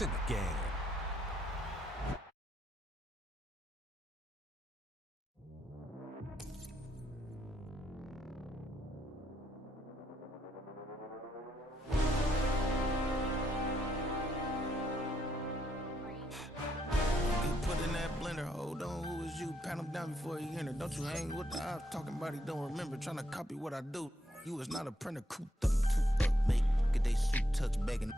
to the game. Hold on, who is you? Pat him down before he enter. Don't you hang with the ops talking about he don't remember. Trying to copy what I do. You is not a printer, cooped up, tooped up, make get they suit touch begging.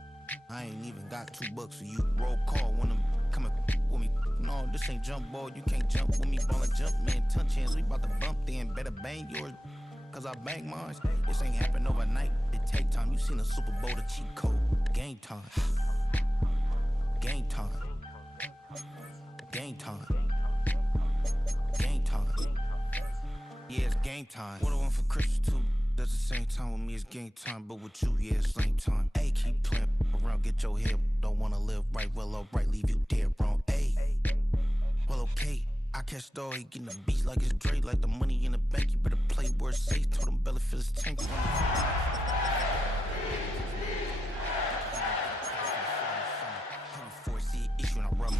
I ain't even got $2 for you. Roll call when I'm coming with me. No, this ain't jump ball. You can't jump with me. Ball and jump, man. Touch hands. We about to bump then. Better bang yours, cause I bang mine. This ain't happen overnight. It take time. You seen a Super Bowl, the cheat code. Game time. Game time. Game time. Game time. Yeah, it's game time. What I want for Christmas too. At the same time with me, it's game time. But with you, yeah, it's same time. Hey, keep playing around, get your head. Don't wanna live right, well, alright, leave you dead wrong. Hey, well, okay. I catch the dog, he getting the beats like it's Dre, like the money in the bank. You better play where it's safe. Told him belly fill his tank. Issue and I rub my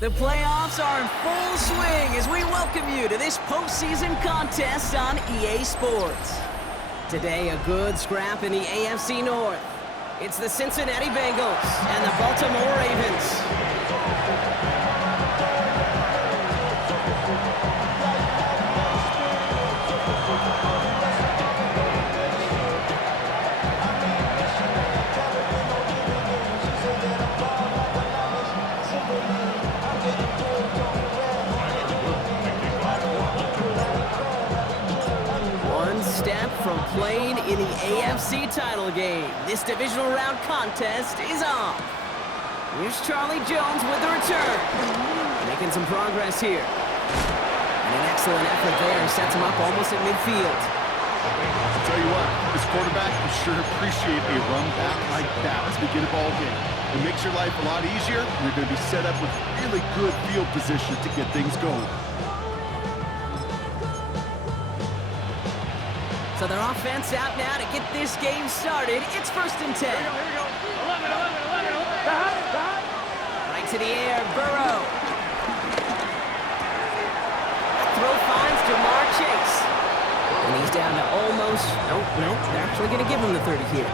The playoffs are in full swing as we welcome you to this postseason contest on EA Sports. Today, a good scrap in the AFC North. It's the Cincinnati Bengals and the Baltimore Ravens. Step from playing in the AFC title game. This divisional round contest is on. Here's Charlie Jones with the return. Making some progress here. And an excellent effort there sets him up almost at midfield. I'll tell you what, this quarterback will sure appreciate a run back like that to begin a ball game. It makes your life a lot easier, and you're going to be set up with really good field position to get things going. So their offense out now to get this game started. It's 1st and 10. Here we go. 11. Right to the air, Burrow. Throw finds Jamar Chase. And he's down to almost, nope, they're actually going to give him the 30 here.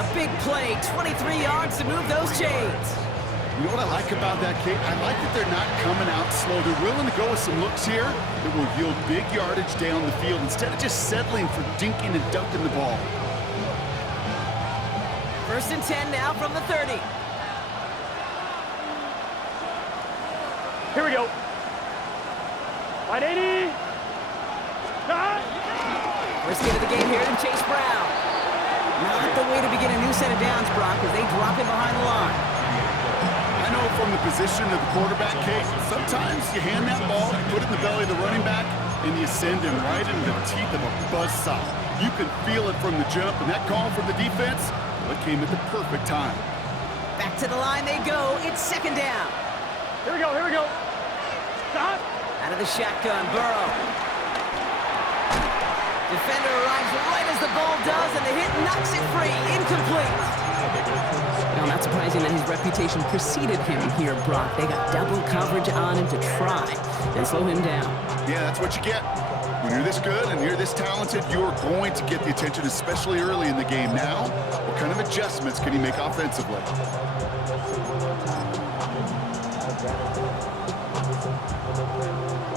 A big play, 23 yards to move those chains. You know what I like about that, Kate? I like that they're not coming out slow. They're willing to go with some looks here that will yield big yardage down the field instead of just settling for dinking and dunking the ball. 1st and 10 now from the 30. Here we go. Wide 80. First get of the game here to Chase Brown. Not the way to begin a new set of downs, Brock, as they drop him behind the line. I know from the position of the quarterback, Kate, sometimes you hand that ball, put it in the belly of the running back, and you send him right into the teeth of a buzzsaw. You can feel it from the jump, and that call from the defense, well, it came at the perfect time. Back to the line they go. It's 2nd down. Here we go. Stop. Out of the shotgun, Burrow. Defender arrives right as the ball does, and the hit knocks it free. Incomplete. Now, not surprising that his reputation preceded him here, Brock. They got double coverage on him to try and slow him down. Yeah, that's what you get. When you're this good and you're this talented, you're going to get the attention, especially early in the game. Now, what kind of adjustments can he make offensively?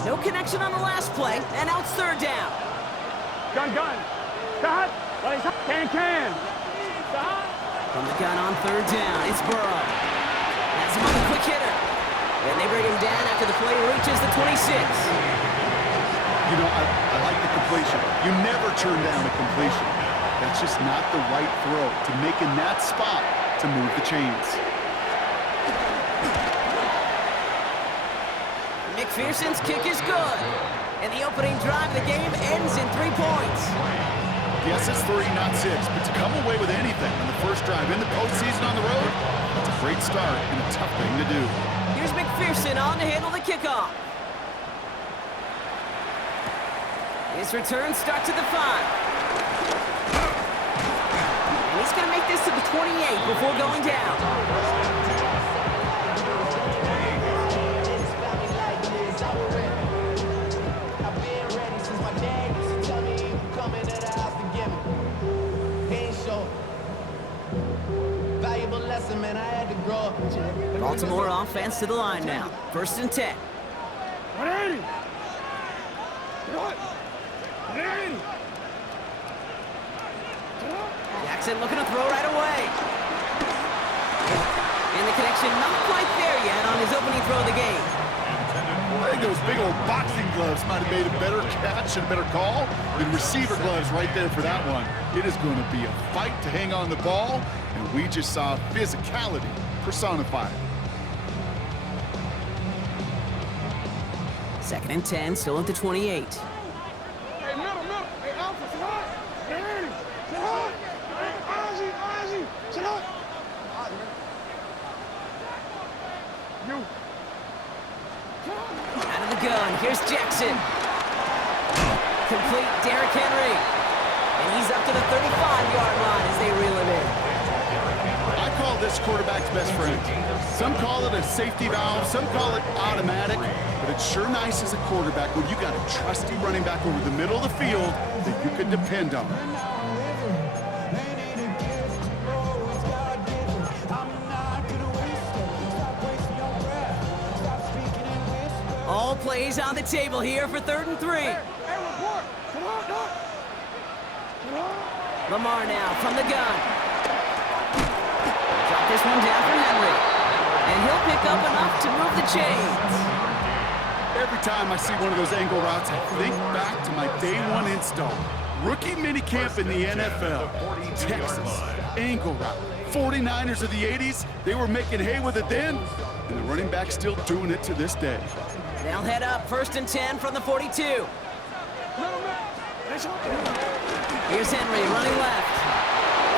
No connection on the last play, and now it's 3rd down. Gun. Stop. Can. Stop. From the gun on 3rd down, it's Burrow. That's him on the quick hitter. And they bring him down after the play reaches the 26. You know, I like the completion. You never turn down a completion. That's just not the right throw to make in that spot to move the chains. McPherson's kick is good. And the opening drive of the game ends in 3 points. Yes, it's 3, not 6, but to come away with anything on the first drive in the postseason on the road, that's a great start and a tough thing to do. Here's McPherson on to handle the kickoff. His return starts at the 5. And he's going to make this to the 28 before going down. Baltimore offense to the line now. 1st and 10. 180. What? 180. Jackson looking to throw right away. And the connection not quite there yet on his opening throw of the game. I think those big old boxing gloves might have made a better catch and a better call than receiver gloves right there for that one. It is going to be a fight to hang on the ball, and we just saw physicality personified. 2nd and 10, still at the 28. Hey, middle. Hey, Alpha, sit up. Hey, sit up. Hey, Ozzy, sit up. You. Out of the gun, here's Jackson. Complete Derrick Henry. And he's up to the 35-yard line as they reel him in. I call this quarterback's best friend. Some call it a safety valve, some call it automatic, but it's sure nice as a quarterback when you got a trusty running back over the middle of the field that you can depend on. All plays on the table here for 3rd and 3. Hey, report. Come on, Doc. Come on. Lamar now from the gun. Drop this one down for Henry. And he'll pick up enough to move the chains. Every time I see one of those angle routes, I think back to my day 1 install. Rookie minicamp in the NFL. Texas, angle route. 49ers of the 80s, they were making hay with it then, and the running back's still doing it to this day. They'll head up 1st and 10 from the 42. Here's Henry running left.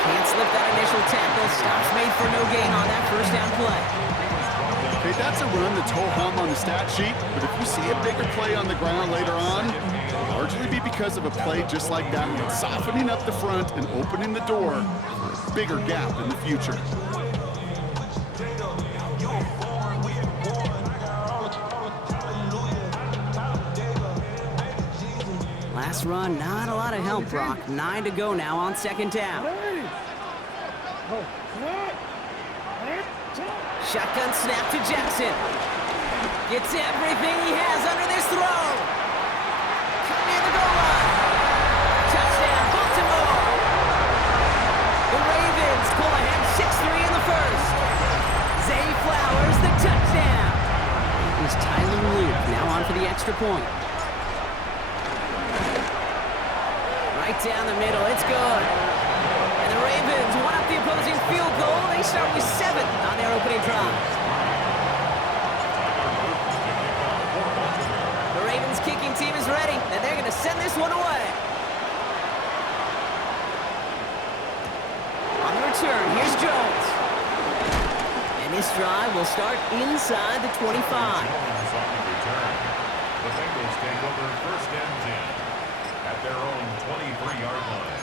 Can't slip that initial tackle. Stops made for no gain on that 1st down play. Okay, that's a run that's ho-hum on the stat sheet, but if you see a bigger play on the ground later on, it'll largely be because of a play just like that one, softening up the front and opening the door for a bigger gap in the future. Last run, not a lot of help, Brock. 9 to go now on 2nd down. Shotgun snap to Jackson. Gets everything he has under this throw. Cut near the goal line. Touchdown, Baltimore. The Ravens pull ahead 6-3 in the 1st. Zay Flowers, the touchdown. It was Tyler Luke, now on for the extra point. Right down the middle, it's good. And the Ravens one up the opposing field goal. They start with 7 on their opening drive. The Ravens kicking team is ready, and they're going to send this one away. On the return, here's Jones. And this drive will start inside the 25. The Bengals take over 1st and 10 at their own 23-yard line.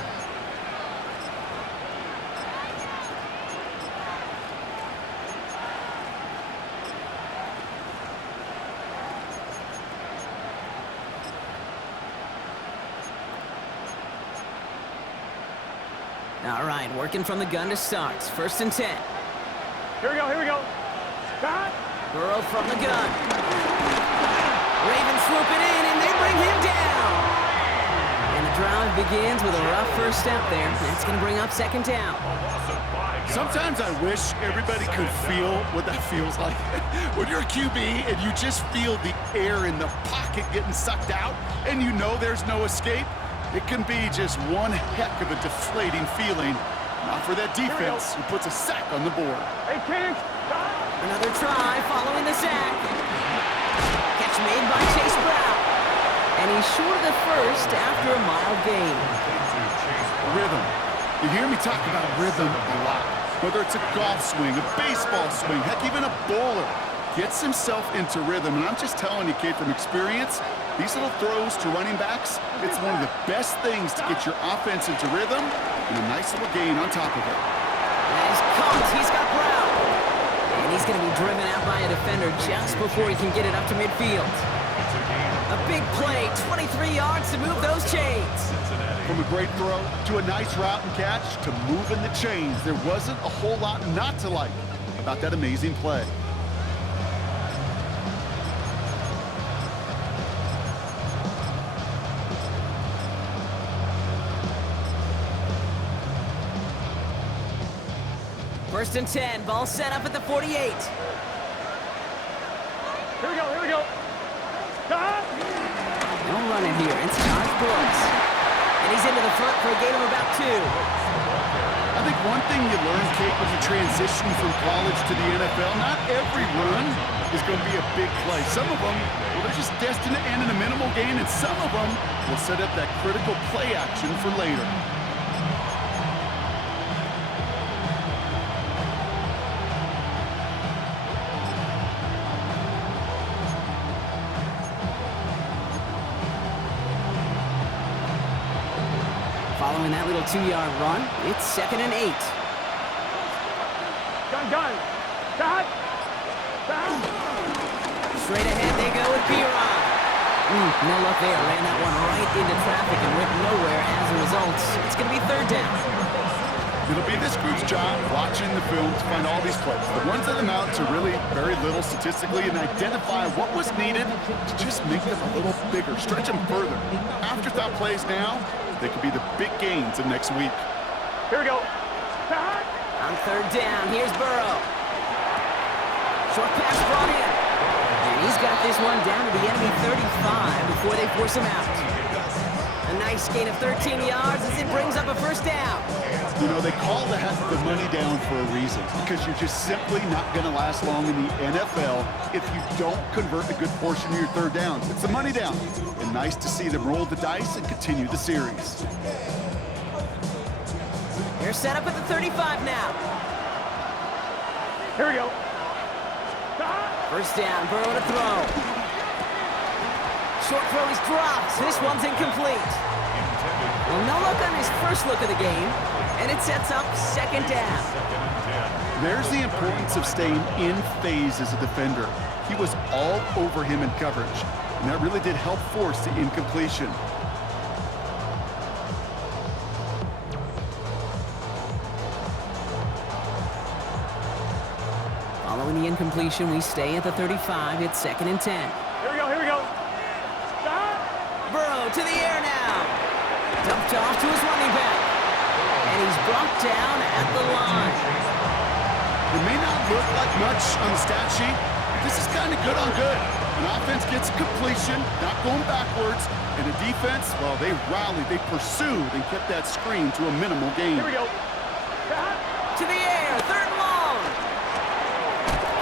All right, working from the gun to start. 1st and 10. Here we go. Cut. Burrow from the gun. Ravens swooping in, and they bring him down. And the drive begins with a rough 1st step there. That's going to bring up 2nd down. Sometimes I wish everybody could feel what that feels like. When you're a QB and you just feel the air in the pocket getting sucked out and you know there's no escape, it can be just one heck of a deflating feeling. Not for that defense who puts a sack on the board. Hey, King. Another try following the sack. Catch made by Chase Brown. And he's short of the 1st after a mild gain. Rhythm. You hear me talk about rhythm a lot. Whether it's a golf swing, a baseball swing, heck, even a bowler. gets himself into rhythm. And I'm just telling you, Kate, from experience, these little throws to running backs, it's one of the best things to get your offense into rhythm and a nice little gain on top of it. Nice caught. He's got Brown. And he's going to be driven out by a defender just before he can get it up to midfield. A big play, 23 yards to move those chains. From a great throw to a nice route and catch to moving the chains, there wasn't a whole lot not to like about that amazing play. First and 10, ball set up at the 48. Here we go. Cut. No running here, it's Josh Brooks. And he's into the front for a gain of about 2. I think one thing you learn, Kate, when you transition from college to the NFL, not every run is going to be a big play. Some of them, well, they're just destined to end in a minimal gain, and some of them will set up that critical play action for later. Following that little 2-yard run, it's 2nd and 8. Gun. Cut. Straight ahead they go with Piron. No luck there. Ran that one right into traffic and went nowhere as a result. It's going to be 3rd down. It'll be this group's job watching the film to find all these plays. The ones that amount to really very little statistically and identify what was needed to just make them a little bigger, stretch them further. Afterthought plays now, they could be the big gains of next week. Here we go. Cut. On 3rd down, here's Burrow. Short pass brought in. And he's got this one down to the enemy 35 before they force him out. A nice gain of 13 yards as it brings up a 1st down. You know, they call that the money down for a reason, because you're just simply not going to last long in the NFL if you don't convert a good portion of your 3rd downs. It's the money down. And nice to see them roll the dice and continue the series. They're set up at the 35 now. Here we go. Cut. 1st down, Burrow to throw. Short throw is dropped. This one's incomplete. Well, no luck on his first look of the game, and it sets up 2nd down. There's the importance of staying in phase as a defender. He was all over him in coverage, and that really did help force the incompletion. Following the incompletion, we stay at the 35. It's 2nd and 10. Here we go. Cut. Burrow to the air now. Dumped off to his running back. And he's brought down at the line. It may not look like much on the stat sheet, but this is kind of good on good. An offense gets completion, not going backwards, and the defense, well, they rallied, they pursued, and kept that screen to a minimal gain. Here we go. Cut. To the air, 3rd and long.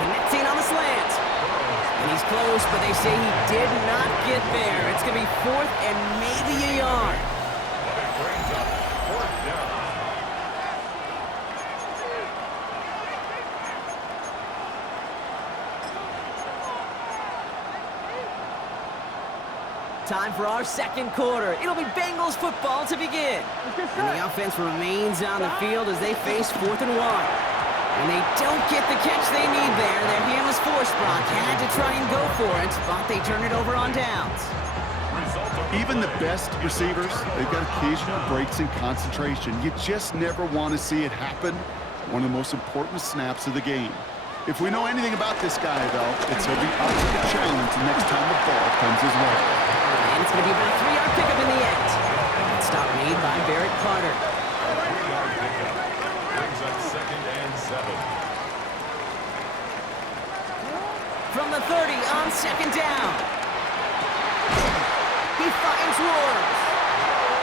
Connecting on the slant. And he's close, but they say he did not get there. It's going to be 4th and maybe a yard. But it brings up 4th down. Time for our 2nd quarter. It'll be Bengals football to begin. And the offense remains on the field as they face 4th and 1. And they don't get the catch they need there. Their hand was forced. Brock had to try and go for it, but they turn it over on downs. Even the best receivers, they've got occasional breaks in concentration. You just never want to see it happen. One of the most important snaps of the game. If we know anything about this guy, though, it's he'll be up to the challenge the next time the ball comes his way. And it's going to be about a 3-yard pickup in the end. That stop made by Barrett Carter. 3-yard pickup. Brings up 2nd and 7. From the 30 on 2nd down. He finds Ward.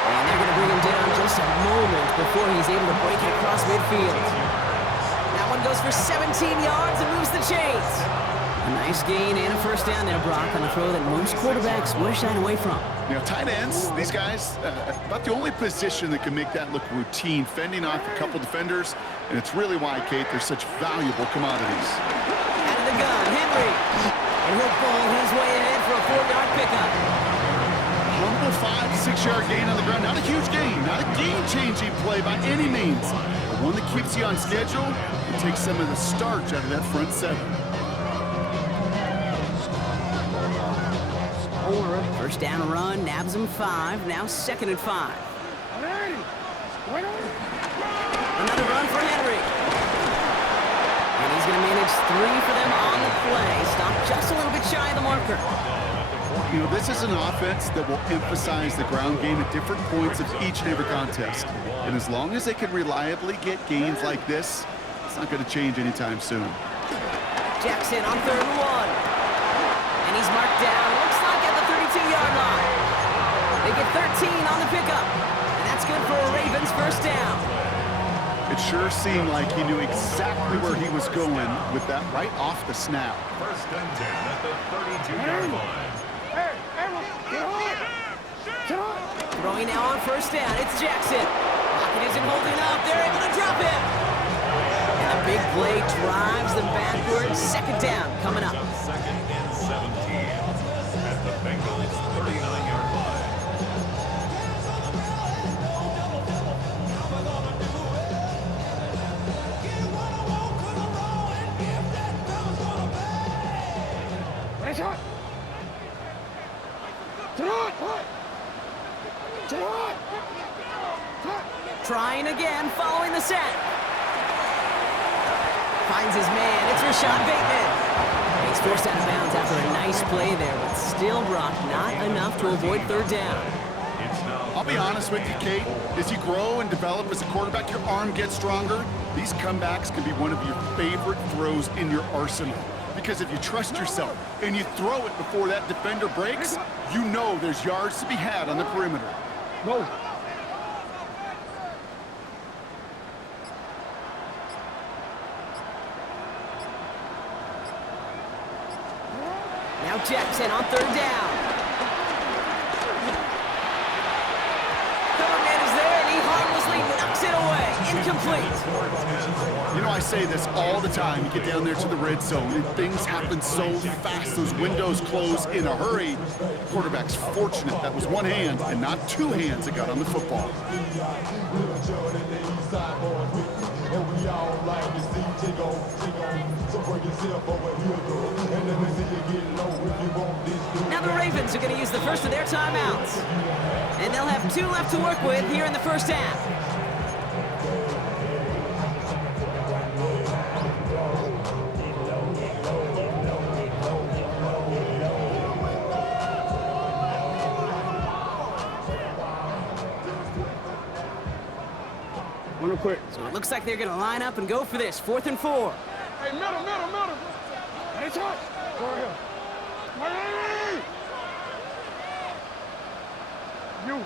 And they're going to bring him down just a moment before he's able to break it across midfield. That one goes for 17 yards and moves the chains. A nice gain and a 1st down there, Brock, on a throw that most quarterbacks would have shied away from. You know, tight ends, these guys, about the only position that can make that look routine, fending off a couple defenders, and it's really why, Kate, they're such valuable commodities. Out of the gun, Henry. And he'll ball his way ahead for a 4-yard pickup. Humble 5 to 6 yard gain on the ground. Not a huge gain, not a game-changing play by any means. But one that keeps you on schedule and takes some of the starch out of that front seven. First down run, nabs him 5. Now 2nd and 5. Another run for Henry. And he's going to manage 3 for them on the play. Stopped just a little bit shy of the marker. You know, this is an offense that will emphasize the ground game at different points of each and every contest. And as long as they can reliably get gains like this, it's not going to change anytime soon. Jackson on 3rd and 1. And he's marked down, looks like at the 32-yard line. They get 13 on the pickup. And that's good for a Ravens first down. It sure seemed like he knew exactly where he was going with that right off the snap. First and 10 at the 32-yard line. Throwing now on first down, it's Jackson. Pocket isn't holding up, they're able to drop him. And a big play drives them backwards. 2nd down coming up. 2nd and 17 at the Bengals 39-yard line. Trying again, following the sack. Finds his man, it's Rashad Bateman. He's forced out of bounds after a nice play there, but still, Brock, not enough to avoid 3rd down. I'll be honest with you, Kate. As you grow and develop as a quarterback, your arm gets stronger. These comebacks can be one of your favorite throws in your arsenal. Because if you trust yourself and you throw it before that defender breaks, you know there's yards to be had on the perimeter. No. Now Jackson on 3rd down. Coverman is there, and he harmlessly knocks it away. Incomplete. You know, I say this all the time. You get down there to the red zone, and things happen so fast. Those windows close in a hurry. The quarterback's fortunate that was one hand and not 2 hands that got on the football. Now the Ravens are going to use the first of their timeouts. And they'll have 2 left to work with here in the first half. Quick. So it looks like they're going to line up and go for this. 4th and 4. Hey, middle. Hey, touch. Go ahead. Hey! You.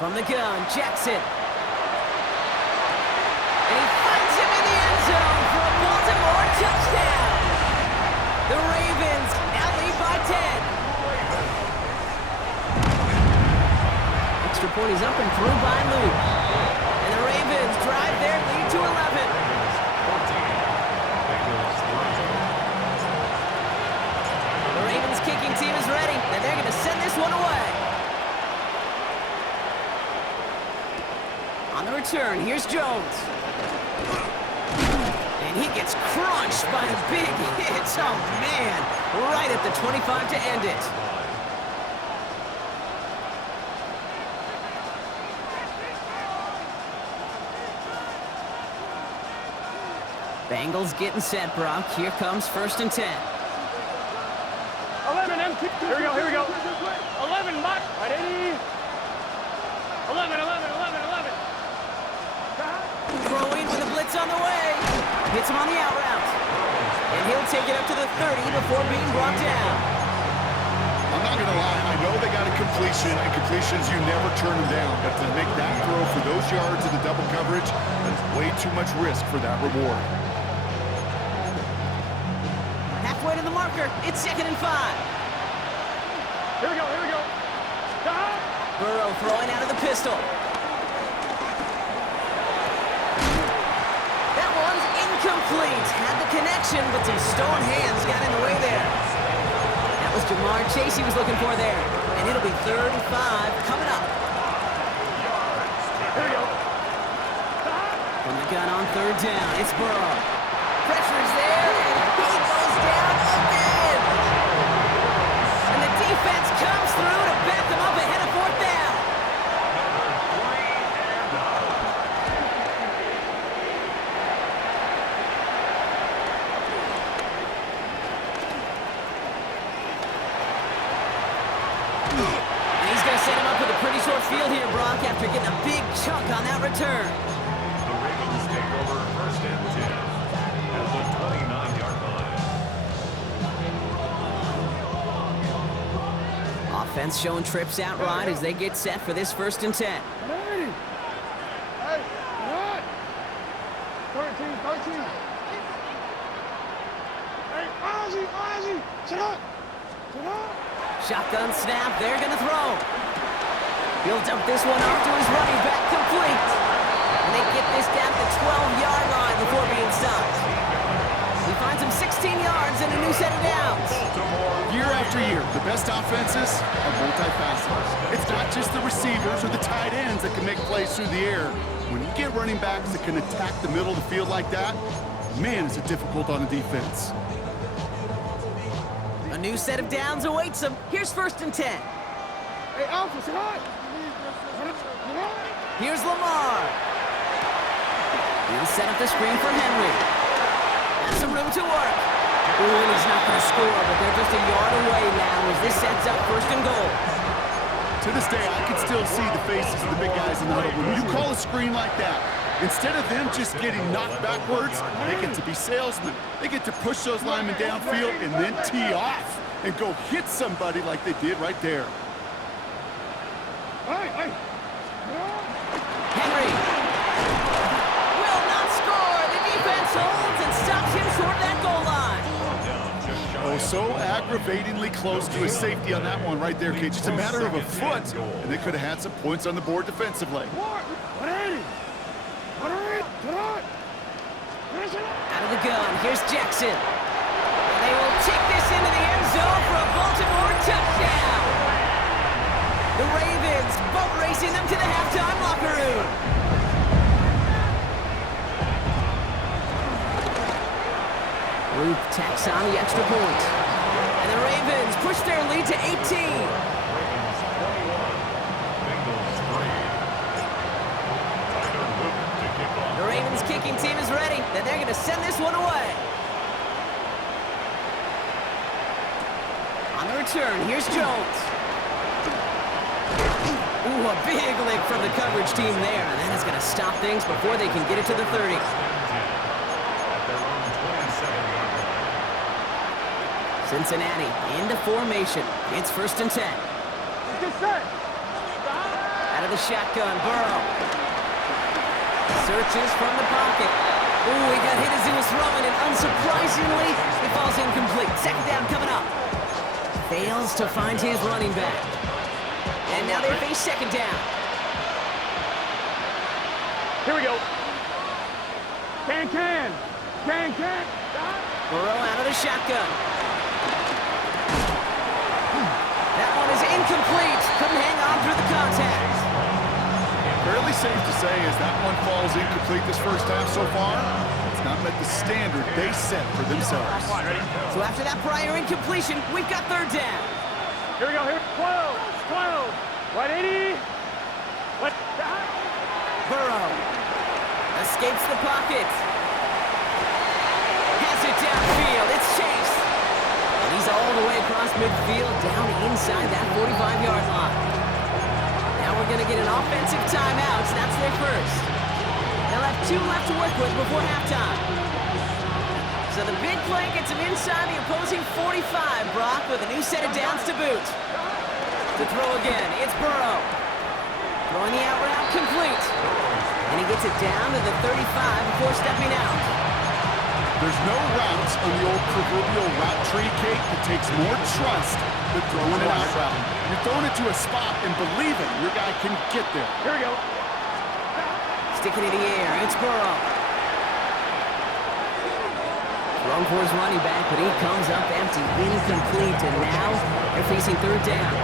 From the gun, Jackson. And he finds him in the end zone for a Baltimore touchdown. The Ravens now lead by 10. Extra point is up and through by Luke. And the Ravens drive their lead to 11. The Ravens kicking team is ready, and they're going to send this one away. On the return, here's Jones. And he gets crunched by a big hit. Oh, man. Right at the 25 to end it. Bengals getting set, Brock. Here comes 1st and 10. 11, MT. Here we go. 11, Mike. Ready? 11. Throwing with a blitz on the way. Hits him on the out route. And he'll take it up to the 30 before being brought down. I'm not going to lie. I know they got a completion, and completions, you never turn them down. But to make that throw for those yards in the double coverage, that is way too much risk for that reward. Halfway to the marker. It's 2nd and 5. Here we go. Burrow throwing out of the pistol. complete. Had the connection, but some stone hands got in the way there. That was Jamar Chase he was looking for there. And it'll be 35 coming up. Here we go. From the gun on third down, it's Burrow. Pressure's there, and he goes down again. And the defense comes through to back him up ahead of fourth down. And he's going to set him up with a pretty short field here, Brock, after getting a big chunk on that return. The Ravens take over first and 10 at the 29-yard line. Offense showing trips out right as they get set for this first and 10. Hey, what? 13. Hey, Ozzie, sit up. Shotgun snap, they're gonna throw. He'll dump this one off to his running back, complete. And they get this down to the 12-yard line before being stopped. He finds him 16 yards and a new set of downs. Year after year, the best offenses are multifaceted. It's not just the receivers or the tight ends that can make plays through the air. When you get running backs that can attack the middle of the field like that, man, is it difficult on the defense. A new set of downs awaits him. Here's first and 10. Hey, Alpha, sit up. Here's Lamar. He'll set up the screen for Henry. Has some room to work. Ooh, and he's not going to score, but they're just a yard away now as this sets up first and goal. To this day, I can still see the faces of the big guys in the huddle. When you call a screen like that, instead of them just getting knocked backwards, they get to be salesmen. They get to push those linemen downfield and then tee off and go hit somebody like they did right there. Hey. Henry will not score. The defense holds and stops him short of that goal line. Oh, so aggravatingly close to a safety on that one right there, kid. Just a matter of a foot, and they could have had some points on the board defensively. Out of the gun, here's Jackson. And they will take this into the end zone for a Baltimore touchdown. The Ravens boat racing them to the halftime locker room. Luke tacks on the extra point. And the Ravens push their lead to 18. Ravens 21, Bengals 3. Tyler Luke to kick off. The Ravens kicking team is ready, and they're going to send this one away. On the return, here's Jones. Ooh, a big lick from the coverage team there, and that is going to stop things before they can get it to the 30. At their own 27-yard line. Cincinnati into formation. It's first and 10. Get set. Out of the shotgun, Burrow. Searches from the pocket. Ooh, he got hit as he was throwing, and unsurprisingly, it falls incomplete. Second down coming up. Fails to find his running back. And now they face second down. Here we go. Can. Burrow out of the shotgun. That one is incomplete. Couldn't hang on through the contact. Fairly safe to say as that one falls incomplete this first half so far, it's not met the standard they set for themselves. So after that prior incompletion, we've got third down. Here we go. 12. 180. Burrow escapes the pocket. Has it downfield. It's Chase. And he's all the way across midfield down inside that 45-yard line. Now we're going to get an offensive timeout, so that's their first. They'll have 2 left to work with before halftime. So the big play gets him inside the opposing 45, Brock, with a new set of downs to boot. To throw again, it's Burrow. Throwing the out route complete. And he gets it down to the 35 before stepping out. There's no routes on the old proverbial route tree, Kate, that takes more trust than throwing an out route. You're throwing it to a spot and believing your guy can get there. Here we go. Sticking in the air, it's Burrow. Thrown for his running back, but he comes up empty, incomplete, and now they're facing third down.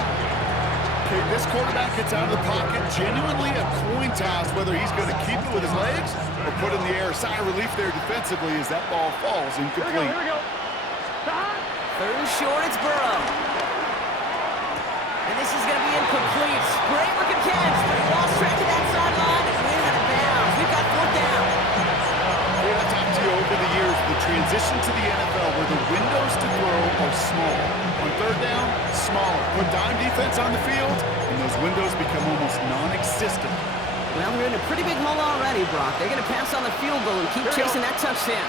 Okay, this quarterback gets out of the pocket, genuinely a coin toss whether he's going to keep it with his legs or put it in the air. Sigh of relief there defensively as that ball falls incomplete. Here we go. Third and short, it's Burrow. And this is going to be incomplete. Great looking catch, but he lost track of that sideline and went out of bounds. We've got fourth down. I've talked to you over the years, the transition to the NFL where the windows to throw are small. On third down, smaller. Put dime defense on the field, and those windows become almost non-existent. Well, they're in a pretty big hole already, Brock. They're going to pass on the field goal and keep chasing that touchdown.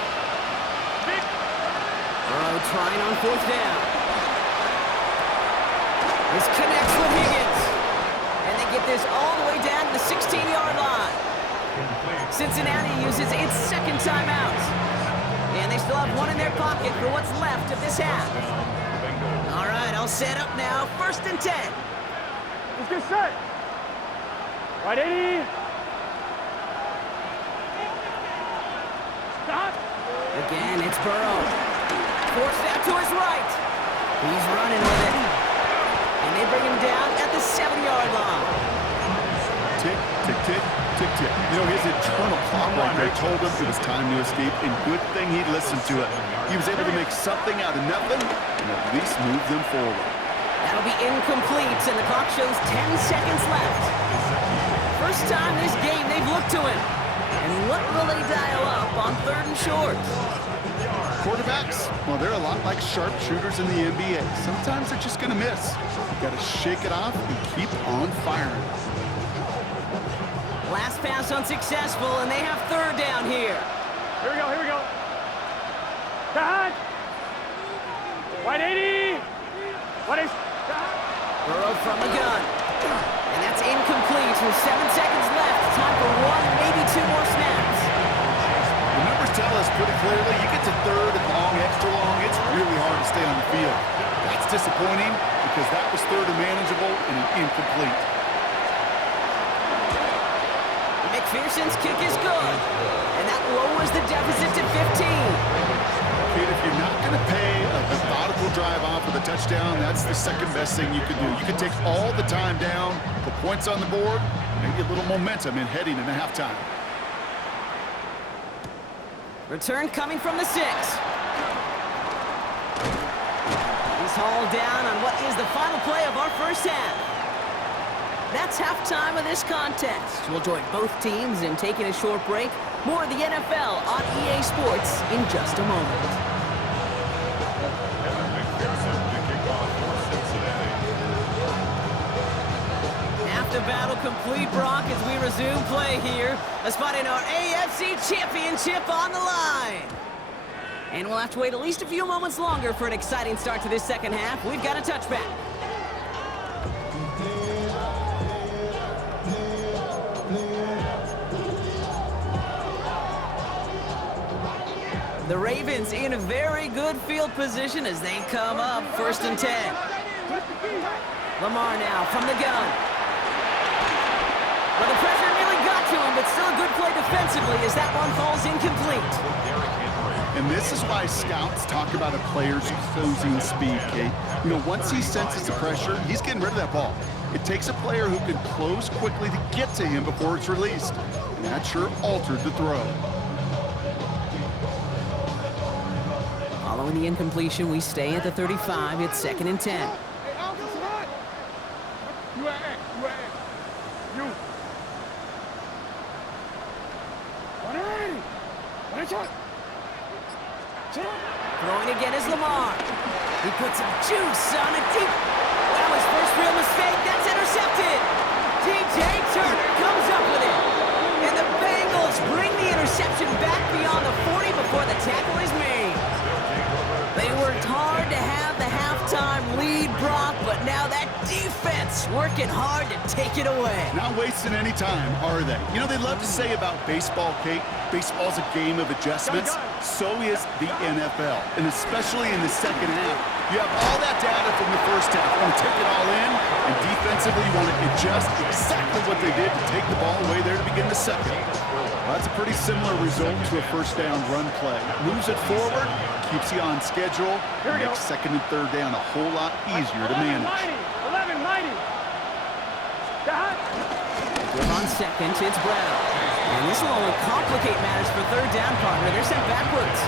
Burrow trying on fourth down. This connects with Higgins. And they get this all the way down to the 16-yard line. Cincinnati uses its second timeout. And they still have one in their pocket for what's left of this half. All right, I'll set up now. First and 10. Let's get set. Right, 80. Stop. Again, it's Burrow. Forced out to his right. He's running with it. And they bring him down at the 7-yard line. Tick, tick, tick, tick, tick. You know, his internal clock right there told him it was time to escape, and good thing he listened to it. He was able to make something out of nothing and at least move them forward. That'll be incomplete, and the clock shows 10 seconds left. First time this game they've looked to him. And what will they dial up on third and short? Quarterbacks, well, they're a lot like sharpshooters in the NBA. Sometimes they're just going to miss. You've got to shake it off and keep on firing. Last pass unsuccessful, and they have third down here. Here we go, here we go. Down. Right, 80. What is? Burrow from the gun. And that's incomplete with 7 seconds left. Time for one, maybe two more snaps. The numbers tell us pretty clearly, you get to third and long, extra long, it's really hard to stay on the field. That's disappointing because that was third and manageable and an incomplete. McPherson's kick is good. And that lowers the deficit to 15. Kid, if you're not going to pay a methodical drive off with a touchdown, that's the second best thing you can do. You can take all the time down, put points on the board, maybe a little momentum in heading into halftime. Return coming from the 6. He's hauled down on what is the final play of our first half. That's halftime of this contest. We'll join both teams in taking a short break. More of the NFL on EA Sports in just a moment. After battle complete, Brock, as we resume play here, a spot in our AFC Championship on the line. And we'll have to wait at least a few moments longer for an exciting start to this second half. We've got a touchback. The Ravens in a very good field position as they come up first and 10. Lamar now from the gun. Well, the pressure nearly got to him, but still a good play defensively as that one falls incomplete. And this is why scouts talk about a player's closing speed, Kate. You know, once he senses the pressure, he's getting rid of that ball. It takes a player who can close quickly to get to him before it's released. And that sure altered the throw. Following the incompletion, we stay at the 35. It's second and 10. Hey, Alpha, what? You at X, you at X. You. 180. What is it? Throwing again is Lamar. He puts some juice on a deep. Well, his first real mistake. That's intercepted. T.J. Turner comes up with it. And the Bengals bring the interception back beyond the 40 before the tackle is made. They worked hard to have the halftime lead, Brock, but now that defense working hard to take it away. Not wasting any time, are they? You know, they love to say about baseball, Kate, baseball's a game of adjustments. So is the NFL, and especially in the second half. You have all that data from the first half. You want to take it all in, and defensively you want to adjust exactly what they did to take the ball away there to begin the second. That's a pretty similar result to a first down run play. Moves it forward, keeps you on schedule, makes second and third down a whole lot easier to manage. 11-90. With on second, it's Brown. And this will only complicate matters for third down, partner. They're sent backwards.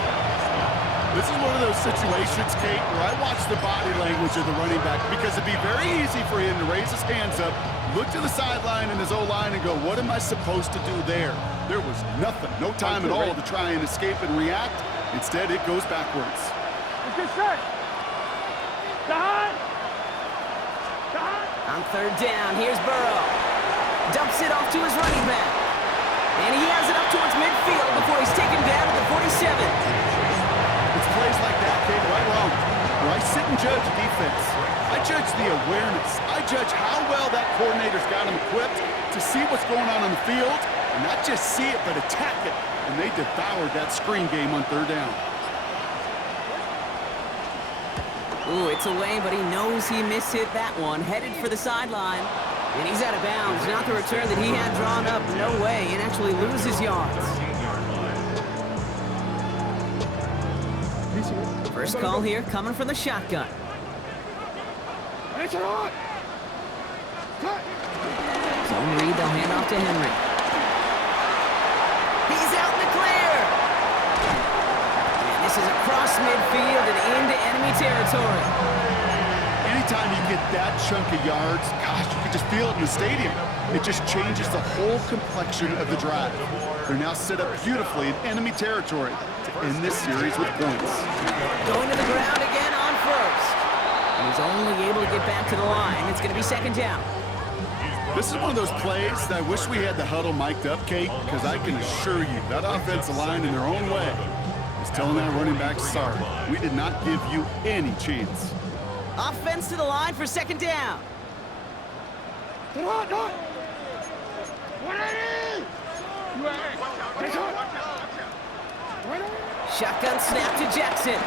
This is one of those situations, Kate, where I watch the body language of the running back because it'd be very easy for him to raise his hands up, look to the sideline and his O-line and go, what am I supposed to do there? There was nothing, no time at all to try and escape and react. Instead, it goes backwards. Let's get set. On third down, here's Burrow. Dumps it off to his running back. And he has it up towards midfield before he's taken down at the 47. It's plays like that, Kate, right wrong. Where I sit and judge defense. I judge the awareness. I judge how well that coordinator's got him equipped to see what's going on the field, and not just see it, but attack it. And they devoured that screen game on third down. Ooh, it's away, but he knows he mishit that one. Headed for the sideline. And he's out of bounds. Not the return that he had drawn up. No way. And actually loses yards. First call here coming from the shotgun. Zone read, they'll hand off to Henry. He's out in the clear. And this is across midfield and into enemy territory. Anytime you get that chunk of yards, gosh, you can just feel it in the stadium. It just changes the whole complexion of the drive. They're now set up beautifully in enemy territory to end this series with points. Going to the ground again on first. And he's only able to get back to the line. It's going to be second down. This is one of those plays that I wish we had the huddle mic'd up, Kate, because I can assure you that offensive line in their own way is telling that running back, sorry, we did not give you any chance. Offense to the line for second down. Shotgun snap to Jackson.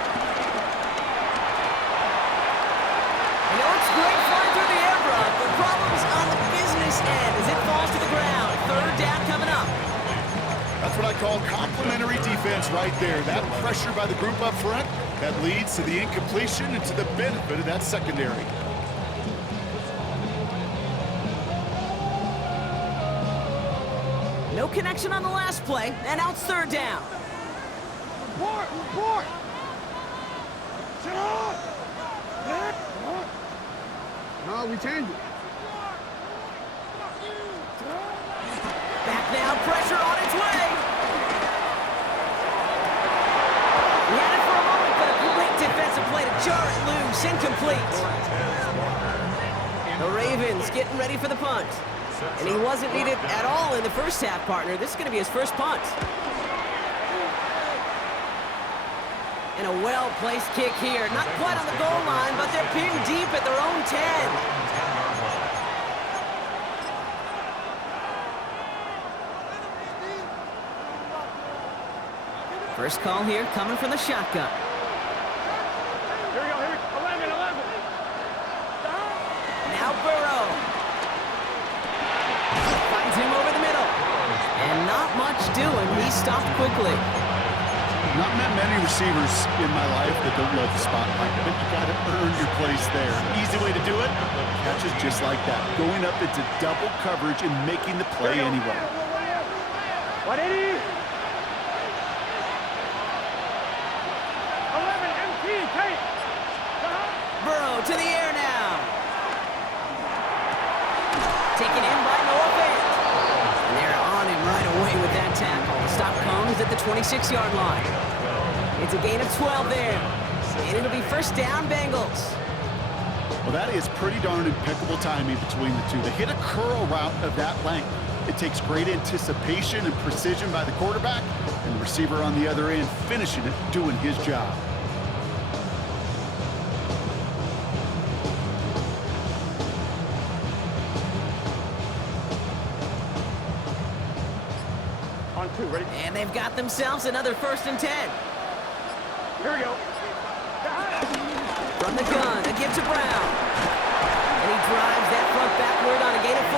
You know, it's great flying through the air, bro. The problem's on the business end as it falls to the ground. Third down coming up. That's what I call complementary defense right there. That pressure by the group up front, that leads to the incompletion and to the benefit of that secondary. No connection on the last play, and now it's third down. Report! Sit up! No, we change it. Back now, pressure on its way. We had it for a moment, but a great defensive play to jar it loose, incomplete. The Ravens getting ready for the punt. And he wasn't needed at all in the first half, partner. This is going to be his first punt. And a well-placed kick here. Not quite on the goal line, but they're pinned deep at their own 10. First call here coming from the shotgun. Here we go. 11. Now Burrow. Finds him over the middle. And not much doing. He stopped quickly. Not met many receivers in my life that don't love the spotlight, but you got to earn your place there. Easy way to do it, catches just like that. Going up into double coverage and making the play anyway. 180. 11 MT, Kate. Burrow to the air now. Taken in by Noah Fant. And they're on him right away with that tackle. The stop comes at the 26-yard line. It's a gain of 12 there. And it'll be first down, Bengals. Well, that is pretty darn impeccable timing between the two. They hit a curl route of that length. It takes great anticipation and precision by the quarterback, and the receiver on the other end finishing it, doing his job. On 2, ready? And they've got themselves another first and 10. Here we go. From the gun, a give to Brown. And he drives that front backward on a gain of 4.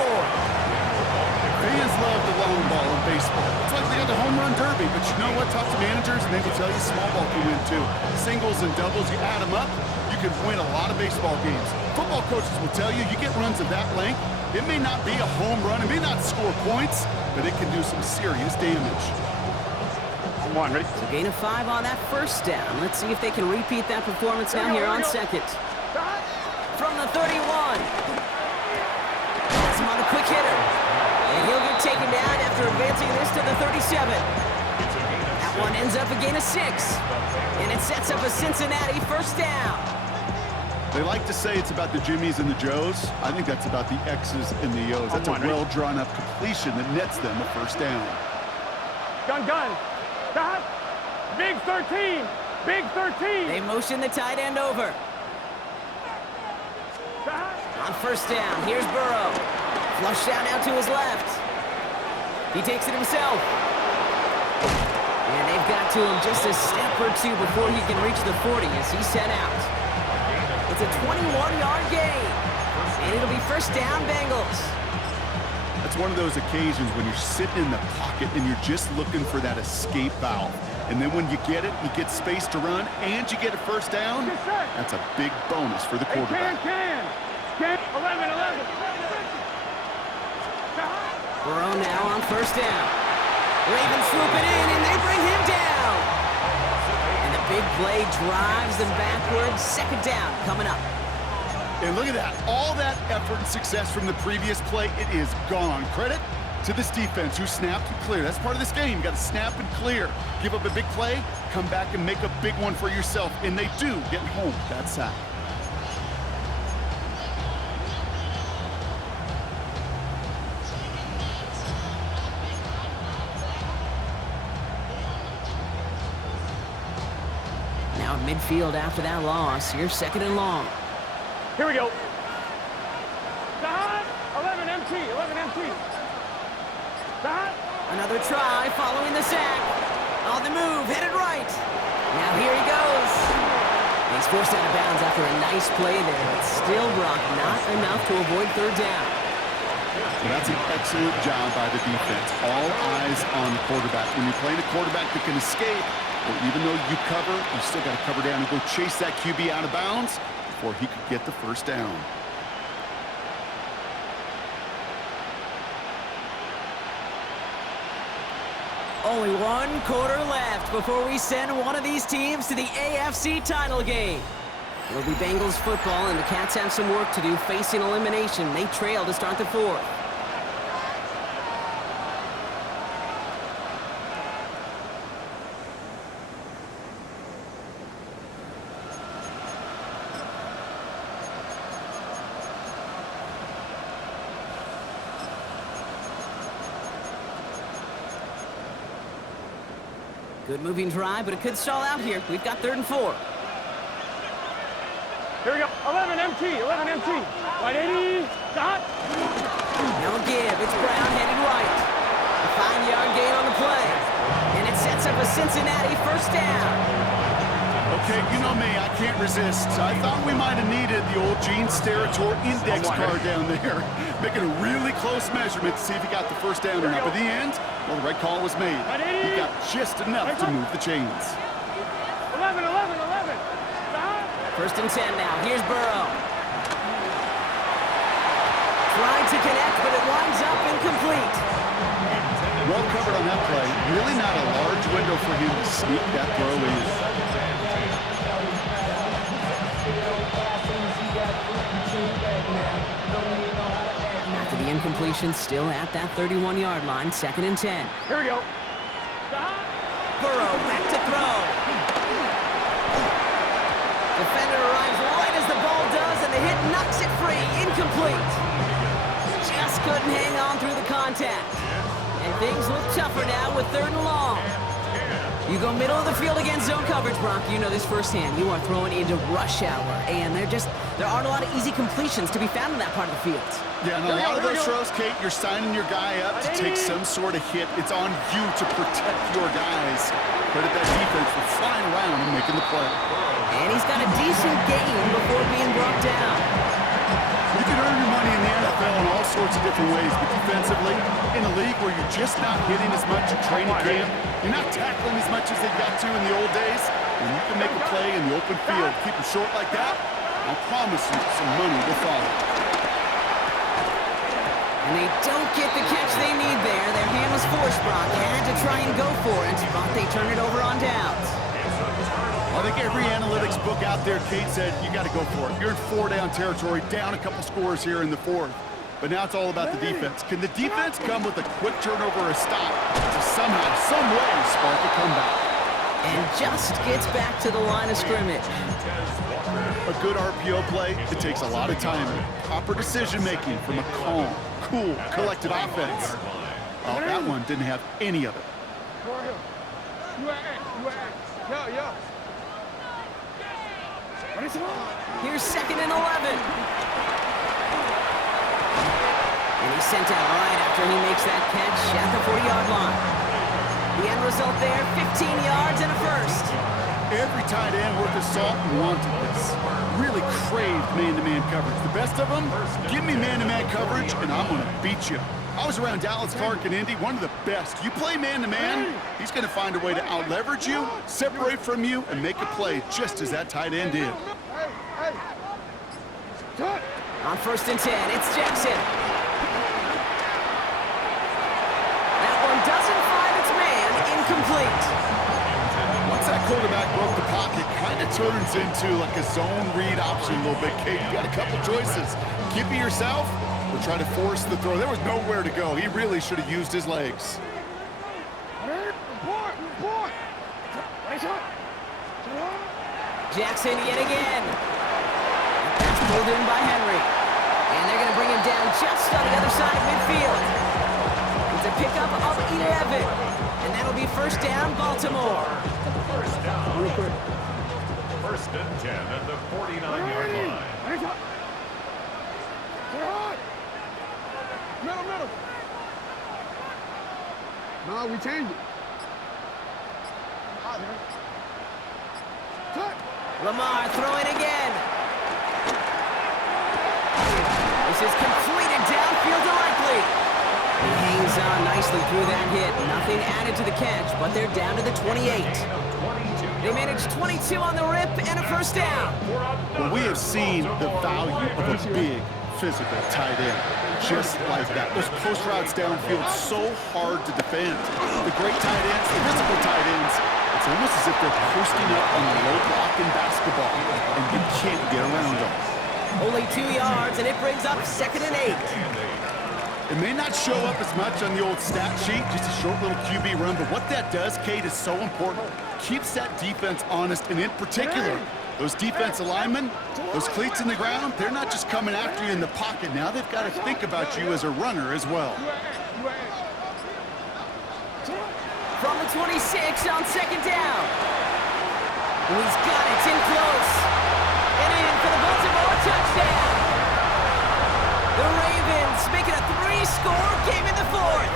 Fans love the long ball in baseball. It's like they got the run derby, but you know what? Talk to managers, and they will tell you small ball can win too. Singles and doubles, you add them up, you can win a lot of baseball games. Football coaches will tell you, you get runs of that length, it may not be a home run, it may not score points, but it can do some serious damage. Come on, ready? So gain of 5 on that first down. Let's see if they can repeat that performance now here on second. From the 31. That's him on the quick hitter. And he'll get taken down after advancing this to the 37. That one ends up a gain of 6. And it sets up a Cincinnati first down. They like to say it's about the Jimmies and the Joes. I think that's about the X's and the O's. That's a well-drawn-up completion that nets them a first down. Gun. Stop. Big 13. Big 13. They motion the tight end over. Stop. On first down, here's Burrow. Flush down out to his left. He takes it himself. And they've got to him just a step or two before he can reach the 40 as he's sent out. It's a 21-yard gain. And it'll be first down, Bengals. That's one of those occasions when you're sitting in the pocket and you're just looking for that escape valve. And then when you get it, you get space to run, and you get a first down. That's a big bonus for the quarterback. Can. 11. Burrow now on first down. Ravens swoop it in, and they bring him down. And the big play drives them backwards. Second down coming up. And look at that. All that effort and success from the previous play, it is gone. Credit to this defense who snapped and cleared. That's part of this game. You got to snap and clear. Give up a big play, come back and make a big one for yourself. And they do get home with that sack. Now at midfield after that loss. Here's second and long. Here we go. Stop. 11 empty. Stop. Another try following the sack. On the move, headed right. Now here he goes. And he's forced out of bounds after a nice play there, but still, Brock, not enough to avoid third down. So that's an excellent job by the defense. All eyes on the quarterback. When you're playing a quarterback that can escape, or even though you cover, you still got to cover down and go chase that QB out of bounds before he could get the first down. Only 1 quarter left before we send one of these teams to the AFC title game. It'll be Bengals football, and the Cats have some work to do facing elimination. They trail to start the fourth. Good moving drive, but it could stall out here. We've got 3rd and 4. Here we go. 11 empty. Right 80. Stop. No give. It's Brown heading right. A 5-yard gain on the play. And it sets up a Cincinnati first down. Okay, you know me, I can't resist. I thought we might have needed the old Gene Steratore index card down there. Making a really close measurement to see if he got the first down or not. But in the end, well, the right call was made. He got just enough to move the chains. 11. Stop. First and 10 now. Here's Burrow. Trying to connect, but it winds up incomplete. Well covered on that play. Really not a large window for him to sneak that throw in. After the incompletion, still at that 31-yard line, 2nd and 10. Here we go. Stop. Burrow back to throw. Defender arrives right as the ball does, and the hit knocks it free. Incomplete. Just couldn't hang on through the contact. And things look tougher now with 3rd and long. You go middle of the field against zone coverage, Brock. You know this firsthand. You are throwing into rush hour, and there aren't a lot of easy completions to be found in that part of the field. Yeah, and a lot of those throws, Kate, you're signing your guy up to take some sort of hit. It's on you to protect your guys. Credit that defense for flying around and making the play. And he's got a decent gain before being brought down. You can earn your money in the NFL in all sorts of different ways, but defensively, in a league where you're just not hitting as much, you're training camp, you're not tackling as much as they got to in the old days. When you can make a play in the open field, keep it short like that, I promise you some money will follow. And they don't get the catch they need there. Their hand was forced, Brock. Had to try and go for it, but they turned it over on downs. I think every analytics book out there, Kate, said you got to go for it. You're in 4-down territory, down a couple scores here in the fourth. But now it's all about the defense. Can the defense come with a quick turnover or a stop to somehow, some way, spark a comeback? And just gets back to the line of scrimmage. A good RPO play, it takes a lot of timing, proper decision-making from a calm, cool, collected offense. Oh, that one didn't have any of it. Go ahead. You at X. You at X. Yeah. Here's 2nd and 11. And he's sent out right after he makes that catch at the 40-yard line. The end result there, 15 yards and a first. Every tight end worth his salt wanted this. Really craved man-to-man coverage. The best of them, give me man-to-man coverage and I'm going to beat you. I was around Dallas Clark and Indy, one of the best. You play man-to-man, he's going to find a way to out-leverage you, separate from you, and make a play just as that tight end did. Hey. Cut. On 1st and 10, it's Jackson. That one doesn't find its man, incomplete. Once that quarterback broke the pocket, kind of turns into like a zone read option a little bit, Kate. You got a couple choices. Keep it yourself or try to force the throw. There was nowhere to go. He really should have used his legs. Report. Jackson yet again. That's pulled in by Henry. And they're going to bring him down just on the other side of midfield. It's a pickup of 11. And that'll be 1st down, Baltimore. First down. 1st and 10 at the 49-yard line. Middle. No, we changed it. Cut. Lamar throwing again. This is completed downfield to Likely. He hangs on nicely through that hit. Nothing added to the catch, but they're down to the 28. They managed 22 on the rip and a 1st down. Well, we have seen the value of a big, physical tight end. Just like that. Those post routes downfield so hard to defend. The great tight ends, the physical tight ends, it's almost as if they're posting up on the low block in basketball, and you can't get around them. Only 2 yards, and it brings up 2nd and 8. It may not show up as much on the old stat sheet, just a short little QB run, but what that does, Kate, is so important. Keeps that defense honest, and in particular, those defensive linemen, those cleats in the ground, they're not just coming after you in the pocket. Now they've got to think about you as a runner as well. From the 26 on 2nd down. He's got it, it's in close. And in for the Baltimore touchdown. The Ravens making a 3-score game in the 4th.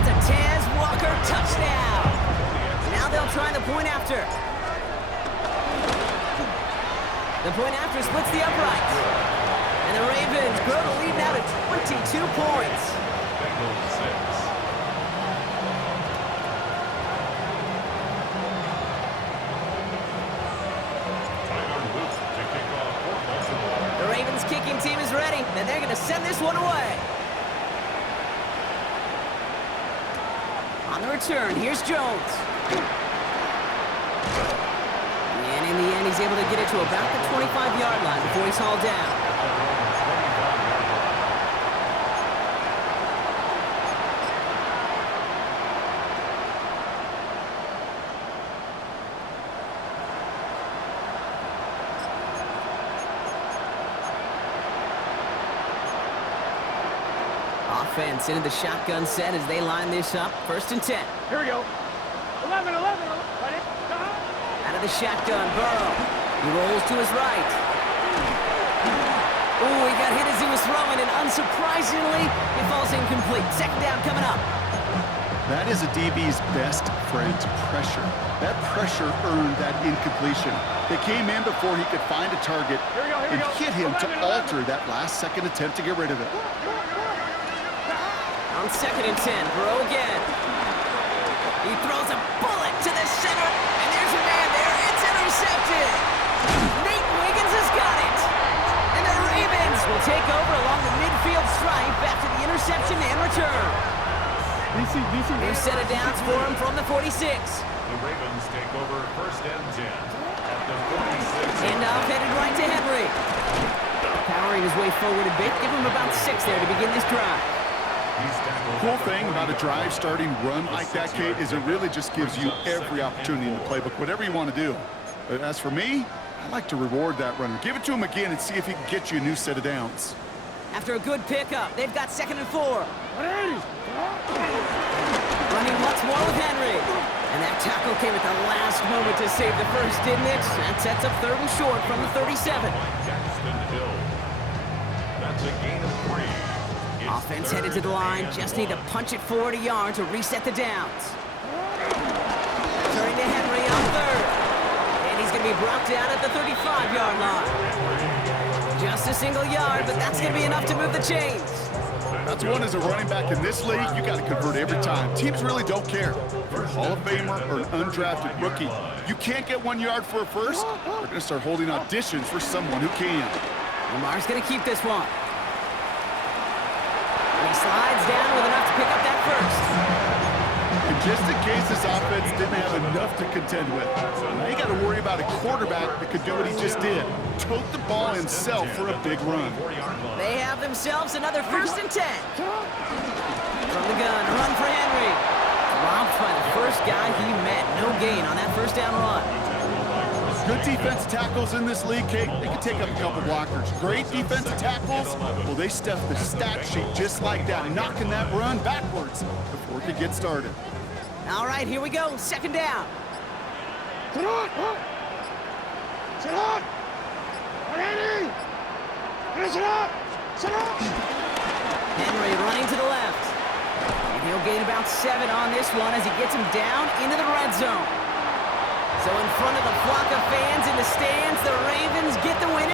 It's a Taz Walker touchdown. Now they'll try the point after. The point after splits the uprights. And the Ravens grow the lead now to 22 points. Bengals 6. The Ravens kicking team is ready, and they're going to send this one away. On the return, here's Jones. And in the end, he's able to get it to about the 25-yard line before he's hauled down. Offense into the shotgun set as they line this up. 1st and 10. Here we go. 11. Ready? Out of the shotgun, Burrow. He rolls to his right. Ooh, he got hit as he was throwing, and unsurprisingly, it falls incomplete. 2nd down coming up. That is a DB's best friend, pressure. That pressure earned that incompletion. They came in before he could find a target and hit him to alter that last-second attempt to get rid of it. On 2nd and 10, Burrow again. New set of downs for him from the 46. The Ravens take over first and 10 at the 46. Handoff headed right to Henry. Powering his way forward a bit. Give him about 6 there to begin this drive. Cool thing about a drive starting run like that, Kate, is it really just gives you every opportunity in the playbook, whatever you want to do. But as for me, I like to reward that runner. Give it to him again and see if he can get you a new set of downs. After a good pickup, they've got 2nd and 4. Running once more with Henry. And that tackle came at the last moment to save the first, didn't it? That sets up 3rd and short from the 37. That's a gain of 3. Offense headed to the line. Just need to punch it forward a yard to reset the downs. Turning to Henry on 3rd. And he's going to be brought down at the 35-yard line. Just a single yard, but that's going to be enough to move the chains. That's one as a running back in this league, you got to convert every time. Teams really don't care. If you're a Hall of Famer or an undrafted rookie, you can't get 1 yard for a first, they're going to start holding auditions for someone who can. Lamar's going to keep this one. And he slides down with enough to pick up that first. And just in case this offense didn't have enough to contend with, now you got to worry about a quarterback that could do what he just did. Tote the ball himself for a big run. They have themselves another 1st and 10. From the gun, a run for Henry. Dropped by the first guy he met. No gain on that 1st down run. Good defensive tackles in this league, Kate. They can take up a couple blockers. Great defensive tackles, well, they stuff the stat sheet just like that, knocking that run backwards before it could get started. All right, here we go. 2nd down. Sit on! Sit on! Henry! Sit up! Sit up! Henry running to the left. And he'll gain about 7 on this one as he gets him down into the red zone. So in front of the flock of fans in the stands, the Ravens get the win.